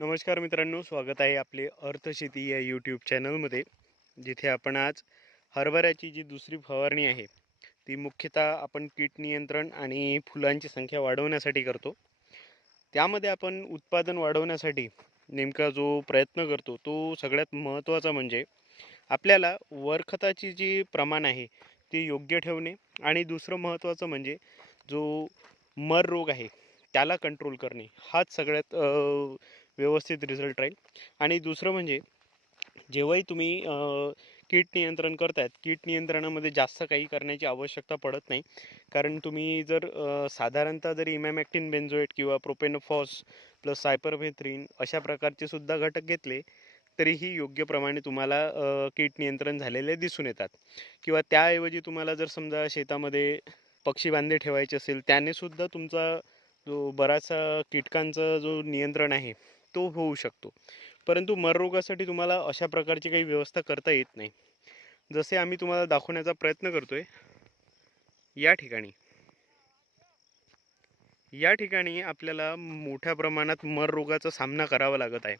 नमस्कार मित्रांनो स्वागत आहे आपले अर्थशेती या यूट्यूब चॅनलमध्ये जिथे आपण आज हरभऱ्याची जी दुसरी फवारणी आहे ती मुख्यतः आपण कीट नियंत्रण आणि फुलांची संख्या वाढवण्यासाठी करतो. त्यामध्ये आपण उत्पादन वाढवण्यासाठी नेमका जो प्रयत्न करतो तो सगळ्यात महत्त्वाचा म्हणजे आपल्याला वरखताची जी प्रमाण आहे ती योग्य ठेवणे आणि दुसरं महत्त्वाचं म्हणजे जो मर रोग आहे त्याला कंट्रोल करणे हाच सगळ्यात व्यवस्थित रिझल्ट राहील. आणि दुसरं म्हणजे जेव्हाही तुम्ही कीट नियंत्रण करतायत कीट नियंत्रणामध्ये जास्त काही करण्याची आवश्यकता पडत नाही. कारण तुम्ही जर साधारणतः जर इमॅमॅक्टिन बेन्झोएट किंवा प्रोपेनोफॉस प्लस सायपरफेथ्रिन अशा प्रकारचे सुद्धा घटक घेतले तरीही योग्य प्रमाणे तुम्हाला कीट नियंत्रण झालेले दिसून येतात. किंवा त्याऐवजी तुम्हाला जर समजा शेतामध्ये पक्षी बांधे ठेवायचे असेल त्याने सुद्धा तुमचा जो बराचसा कीटकांचा जो नियंत्रण आहे तो होऊ शकतो. परंतु मररोगासाठी तुम्हाला अशा प्रकारची काही व्यवस्था करता येत नाही. जसे आम्ही तुम्हाला दाखवण्याचा प्रयत्न करतोय या ठिकाणी. या ठिकाणी आपल्याला मोठ्या प्रमाणात मर रोगाचा सामना करावा लागत आहे.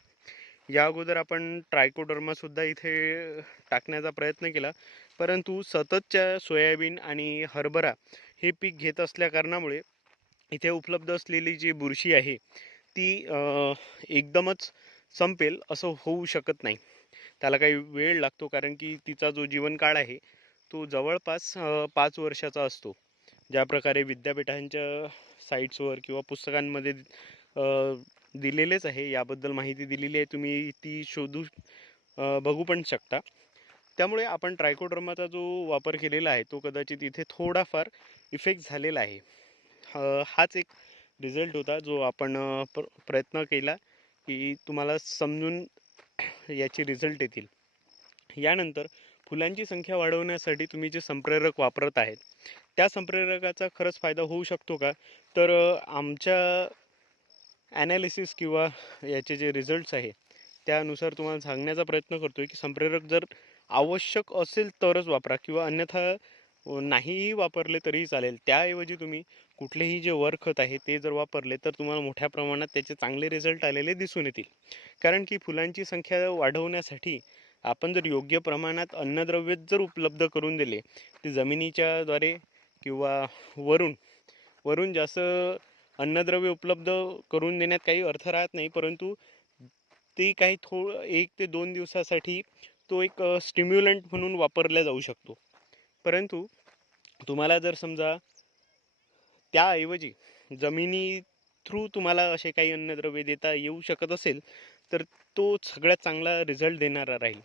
या अगोदर आपण ट्रायकोडर्मासुद्धा इथे टाकण्याचा प्रयत्न केला. परंतु सततच्या सोयाबीन आणि हरभरा हे पीक घेत असल्या कारणामुळे इथे उपलब्ध असलेली जी बुरशी आहे ती एकदमच संपेल असं होऊ शकत नाही. त्याला काही वेळ लागतो कारण की तिचा जो जीवनकाळ आहे तो जवळपास पाच वर्षाचा असतो. ज्या प्रकारे विद्यापीठांच्या साईट्सवर किंवा पुस्तकांमध्ये दिलेलेच आहे याबद्दल माहिती दिलेली आहे तुम्ही ती शोधू बघू पण शकता. त्यामुळे आपण ट्रायकोड्रमाचा जो वापर केलेला आहे तो कदाचित इथे थोडाफार इफेक्ट झालेला आहे. हाच एक रिझल्ट होता जो आपण प्र प्रयत्न केला की तुम्हाला समजून याचे रिझल्ट येतील. यानंतर फुलांची संख्या वाढवण्यासाठी तुम्ही जे संप्रेरक वापरत आहेत त्या संप्रेरकाचा खरंच फायदा होऊ शकतो का? तर आमच्या ॲनालिसिस किंवा याचे जे रिझल्ट्स आहे त्यानुसार तुम्हाला सांगण्याचा प्रयत्न करतो आहे की संप्रेरक जर आवश्यक असेल तरच वापरा किंवा अन्यथा नाहीही वापरले तरीही चालेल. त्याऐवजी तुम्ही कुठलेही जे वर खत आहे ते जर वापरले तर तुम्हाला मोठ्या प्रमाणात त्याचे चांगले रिझल्ट आलेले दिसून येतील. कारण की फुलांची संख्या वाढवण्यासाठी आपण जर योग्य प्रमाणात अन्नद्रव्य जर उपलब्ध करून दिले ते जमिनीच्या द्वारे किंवा वरून वरून जास्त अन्नद्रव्य उपलब्ध करून देण्यात काही अर्थ राहत नाही. परंतु ते काही थो एक ते दोन दिवसासाठी तो एक स्टिम्युलंट म्हणून वापरला जाऊ शकतो. परंतु तुम्हाला जर समजा त्याऐवजी जमिनी थ्रू तुम्हाला असे काही अन्नद्रव्य देता येऊ शकत असेल तर तो सगळ्यात चांगला रिझल्ट देणारा राहील.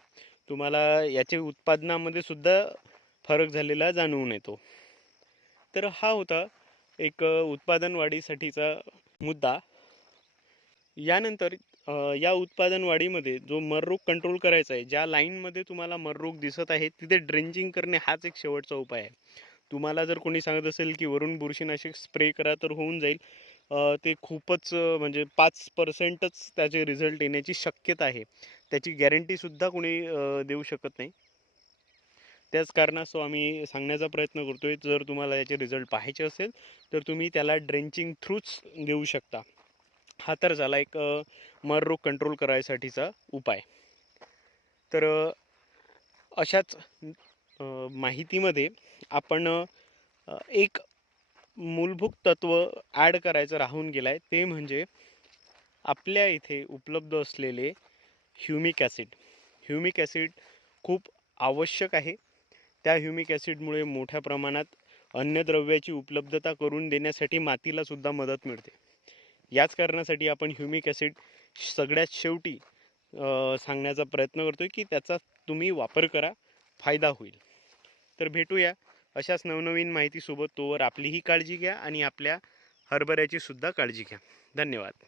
तुम्हाला याचे उत्पादनामध्ये सुद्धा फरक झालेला जाणवून येतो. तर हा होता एक उत्पादन वाढीसाठीचा मुद्दा. यानंतर या उत्पादन वाढीमध्ये जो मररोग कंट्रोल करायचा आहे ज्या लाईनमध्ये तुम्हाला मररोग दिसत आहे तिथे ड्रेंजिंग करणे हाच एक शेवटचा उपाय आहे. तुम्हाला जर कोणी सांगत असेल की वरून बुरशीनाशक स्प्रे करा तर होऊन जाईल. ते खूपच म्हणजे पाच पर्सेंटच त्याचे रिझल्ट येण्याची शक्यता आहे. त्याची गॅरंटीसुद्धा कोणी देऊ शकत नाही. त्याच कारणास्तव आम्ही सांगण्याचा प्रयत्न करतोय जर तुम्हाला याचे रिझल्ट पाहायचे असेल तर तुम्ही त्याला ड्रेंचिंग थ्रूच देऊ शकता. हा तर झाला एक मररोग कंट्रोल करायसाठीचा उपाय. तर अशाच माहितीमध्ये आपण एक मूलभूत तत्त्व ॲड करायचं राहून गेलं आहे ते म्हणजे आपल्या इथे उपलब्ध असलेले ह्युमिक ॲसिड ह्युमिक ॲसिड खूप आवश्यक आहे. त्या ह्युमिक ॲसिडमुळे मोठ्या प्रमाणात अन्नद्रव्याची उपलब्धता करून देण्यासाठी मातीलासुद्धा मदत मिळते. याच कारणासाठी आपण ह्युमिक ॲसिड सगळ्यात शेवटी सांगण्याचा प्रयत्न करतोय की त्याचा तुम्ही वापर करा फायदा होईल. तर भेटूया अशाच नवनवीन माहितीसोबत. तोवर आपलीही काळजी घ्या आणि आपल्या हरभऱ्याचीसुद्धा काळजी घ्या. धन्यवाद.